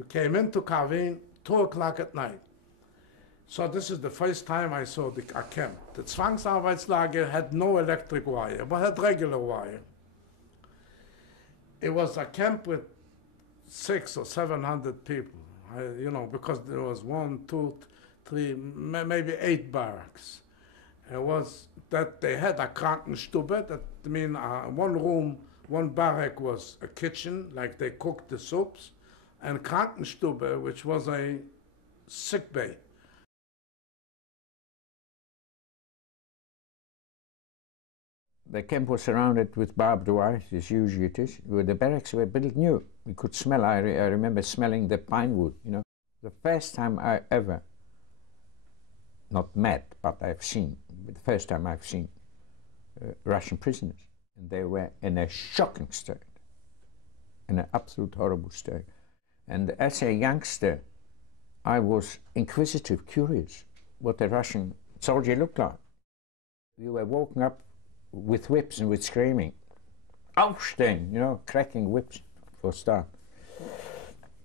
We came into Karvin 2 o'clock at night. So this is the first time I saw a camp. The Zwangsarbeitslager had no electric wire, but had regular wire. It was a camp with 600 or 700 people, you know, because there was 1, 2, 3, maybe 8 barracks. It was that they had a Krankenstube, that means one room, one barrack was a kitchen, like they cooked the soups, and Krankenstube, which was a sick bay. The camp was surrounded with barbed wire, as usually it is. The barracks were built new. We could smell, I remember smelling the pine wood, you know. The first time I ever, not met, but I've seen, the first time I've seen Russian prisoners. And they were in a shocking state, in an absolute horrible state. And as a youngster, I was inquisitive, curious what a Russian soldier looked like. We were walking up with whips and with screaming. Aufstehen, you know, cracking whips for start.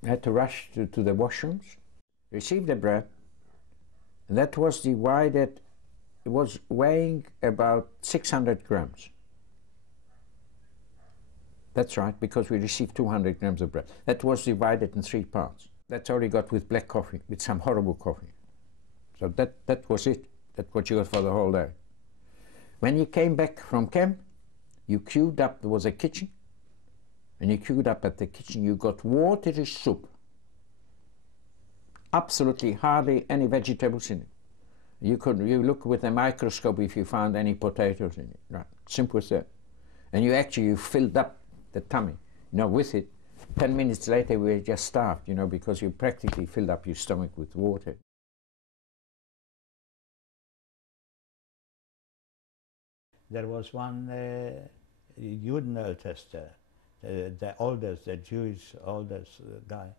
I had to rush to the washrooms, receive the bread, and that was divided, it was weighing about 600 grams. That's right, because we received 200 grams of bread. That was divided in 3 parts. That's all you got with black coffee, with some horrible coffee. So that was it. That's what you got for the whole day. When you came back from camp, you queued up, there was a kitchen, and you queued up at the kitchen, you got watery soup. Absolutely hardly any vegetables in it. You look with a microscope if you found any potatoes in it, right? Simple as that. And you filled up the tummy, you know, with it. 10 minutes later we were just starved, you know, because you practically filled up your stomach with water. There was one Judenel tester, the oldest, the Jewish oldest guy.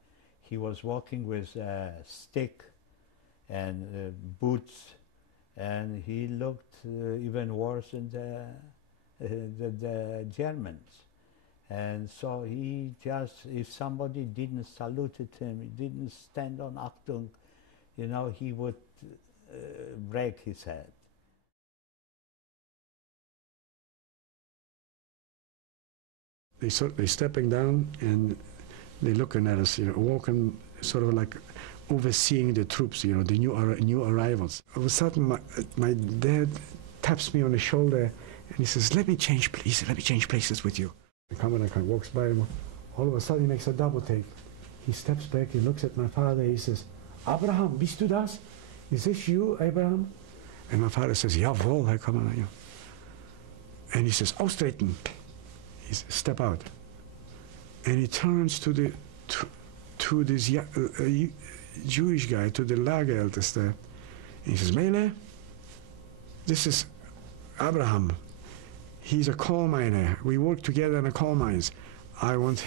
He was walking with a stick and boots, and he looked even worse than the Germans. And so he just, if somebody didn't salute him, didn't stand on Achtung, you know, he would break his head. They're stepping down and they're looking at us, you know, walking sort of like overseeing the troops, you know, the new arrivals. All of a sudden, my dad taps me on the shoulder and he says, "Let me change places with you." The commandant walks by him. All of a sudden, he makes a double take. He steps back, he looks at my father, he says, "Abraham, bist du das? Is this you, Abraham?" And my father says, "Jawohl, Herr Kommandant." And he says, "Austreten." He says, "Step out." And he turns to this Jewish guy, to the Lagerälteste, and he says, "Mele, this is Abraham. He's a coal miner. We work together in the coal mines. I want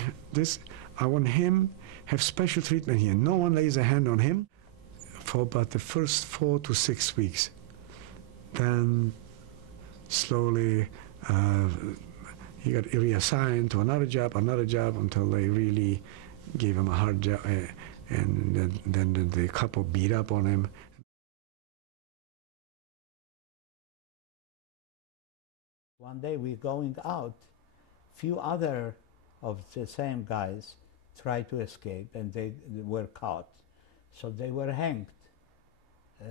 him have special treatment here. No one lays a hand on him for about the first 4 to 6 weeks. Then slowly he got reassigned to another job, until they really gave him a hard job, and then the couple beat up on him. One day we're going out, few other of the same guys tried to escape and they were caught. So they were hanged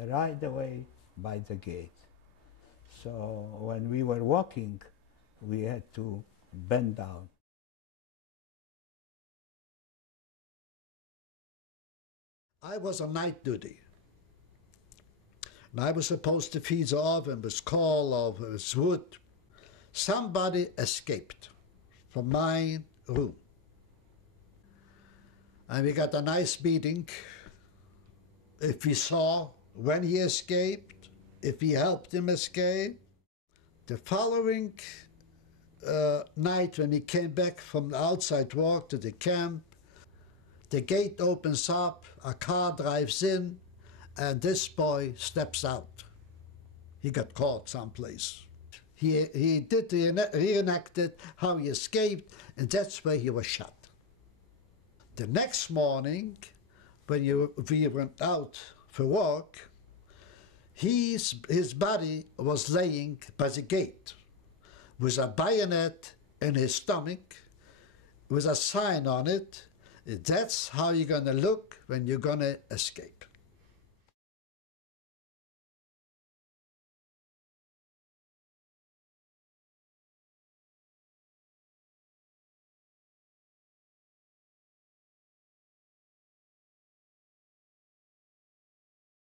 right away by the gate. So when we were walking, we had to bend down. I was on night duty. And I was supposed to feed off and was call of wood. Somebody escaped from my room. And we got a nice meeting. If we saw when he escaped, if we helped him escape. The following night when he came back from the outside walk to the camp, the gate opens up, a car drives in, and this boy steps out. He got caught someplace. He reenacted how he escaped, and that's where he was shot. The next morning, when we went out for work, his body was laying by the gate with a bayonet in his stomach, with a sign on it. That's how you're going to look when you're going to escape.